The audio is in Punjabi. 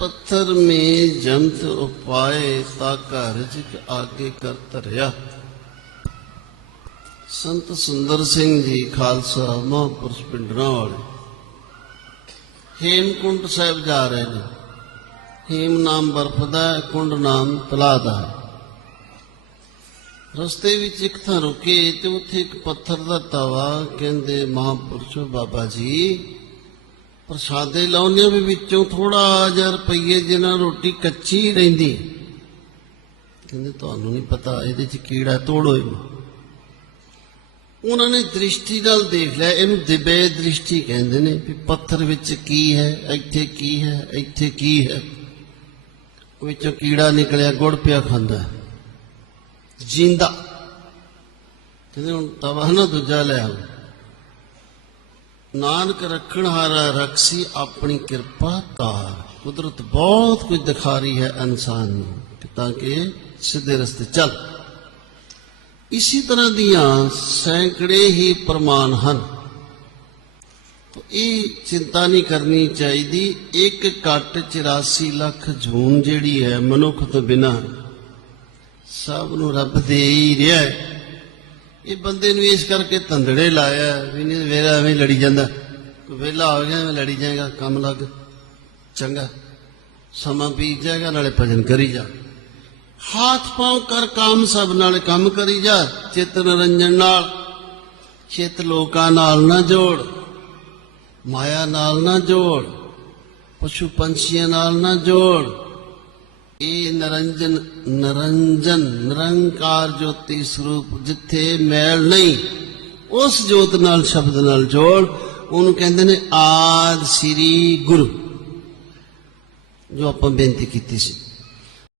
ਪੱਥਰ ਮੇ ਜੰਤ ਉਪਾਏ ਤਾ ਘਰ ਜਿਕ ਆਗੇ ਕਰ ਧਰਿਆ। ਸੰਤ ਸੁੰਦਰ ਸਿੰਘ ਜੀ ਖਾਲਸਾ ਮਹਾਂਪੁਰਸ਼ ਪਿੰਡਰਾਂ ਵਾਲੇ। ਹੇਮਕੁੰਡ ਸਾਹਿਬ ਜਾ ਰਹੇ ਨੇ। ਹੇਮ ਨਾਮ ਬਰਫ ਦਾ ਹੈ, ਕੁੰਡ ਨਾਮ ਤਲਾ ਦਾ ਹੈ। ਰਸਤੇ ਵਿੱਚ ਇੱਕ ਥਾਂ ਰੁਕੇ ਤੇ ਉੱਥੇ ਇੱਕ ਪੱਥਰ ਦਾ ਤਵਾ ਕਹਿੰਦੇ ਮਹਾਂਪੁਰਸ਼ੋ ਬਾਬਾ ਜੀ ਪ੍ਰਸ਼ਾਦੇ ਲਾਉਣੇ ਵੀ ਵਿੱਚੋਂ ਥੋੜਾ ਜਿਹਾ ਰੁਪਈਏ ਜਿਨ੍ਹਾਂ ਰੋਟੀ ਕੱਚੀ ਰਹਿੰਦੀ ਕਹਿੰਦੇ ਤੁਹਾਨੂੰ ਨਹੀਂ ਪਤਾ ਇਹਦੇ 'ਚ ਕੀੜਾ ਤੋੜੋ ਇਹਨੂੰ ਉਹਨਾਂ ਨੇ ਦ੍ਰਿਸ਼ਟੀ ਨਾਲ ਦੇਖ ਲਿਆ, ਇਹਨੂੰ ਦਿਬੇ ਦ੍ਰਿਸ਼ਟੀ ਕਹਿੰਦੇ ਨੇ ਵੀ ਪੱਥਰ ਵਿੱਚ ਕੀ ਹੈ, ਇੱਥੇ ਕੀ ਹੈ, ਇੱਥੇ ਕੀ ਹੈ। ਵਿੱਚੋਂ ਕੀੜਾ ਨਿਕਲਿਆ, ਗੁੜ ਪਿਆ ਖਾਂਦਾ। ਹੈ। ਜਿੰਦਾ। ਕਹਿੰਦੇ ਹੁਣ ਤਵਾ ਨਾ ਦੂਜਾ ਲੈ ਆਓ। ਨਾਨਕ ਰੱਖਣ ਹਾਰਾ ਰਖਸੀ ਆਪਣੀ ਕਿਰਪਾ ਤਾਰ। ਕੁਦਰਤ ਬਹੁਤ ਕੁਝ ਦਿਖਾ ਰਹੀ ਹੈ ਇਨਸਾਨ ਨੂੰ, ਤਾਂ ਕਿ ਸਿੱਧੇ ਰਸਤੇ ਚੱਲ। ਇਸੇ ਤਰ੍ਹਾਂ ਦੀਆਂ ਸੈਂਕੜੇ ਹੀ ਪ੍ਰਮਾਣ ਹਨ। ਇਹ ਚਿੰਤਾ ਨਹੀਂ ਕਰਨੀ ਚਾਹੀਦੀ, ਇੱਕ ਕੱਟ 84 ਲੱਖ ਜੂਨ ਜਿਹੜੀ ਹੈ ਮਨੁੱਖ ਤੋਂ ਬਿਨਾ ਸਭ ਨੂੰ ਰੱਬ ਦੇ ਹੀ ਰਿਹਾ ਹੈ। ਇਹ ਬੰਦੇ ਨੂੰ ਇਸ ਕਰਕੇ ਤੰਦੜੇ ਲਾਇਆ ਵੀ ਨਹੀਂ ਵੇਰਾ ਐਵੇਂ ਲੜੀ ਜਾਂਦਾ। ਕੋਈ ਵਿਹਲਾ ਹੋ ਗਿਆ ਐਵੇਂ ਲੜੀ ਜਾਏਗਾ, ਕੰਮ ਲੱਗ ਚੰਗਾ। ਸਮਾਂ ਬੀਤ ਜਾਏਗਾ, ਨਾਲੇ ਭਜਨ ਕਰੀ ਜਾ। ਹਾਥ ਪਾਉ ਕਰ ਕੰਮ, ਸਭ ਨਾਲ ਕੰਮ ਕਰੀ ਜਾ। ਚਿੱਤ ਨਰੰਜਨ ਨਾਲ, ਚਿੱਤ ਲੋਕਾਂ ਨਾਲ ਨਾ ਜੋੜ। ਮਾਇਆ ਨਾਲ ਨਾ ਜੋੜ। ਪਸ਼ੂ ਪੰਛੀਆਂ ਨਾਲ ਨਾ ਜੋੜ। ਇਹ ਨਰੰਜਨ ਨਰੰਜਨ, ਨਿਰੰਕਾਰ ਜੋਤੀ ਸਰੂਪ ਜਿੱਥੇ ਮੈਲ ਨਹੀਂ, ਉਸ ਜੋਤ ਨਾਲ ਸ਼ਬਦ ਨਾਲ ਜੋੜ, ਉਹਨੂੰ ਕਹਿੰਦੇ ਨੇ ਆਦ ਸ੍ਰੀ ਗੁਰੂ। ਜੋ ਆਪਾਂ ਬੇਨਤੀ ਕੀਤੀ ਸੀ।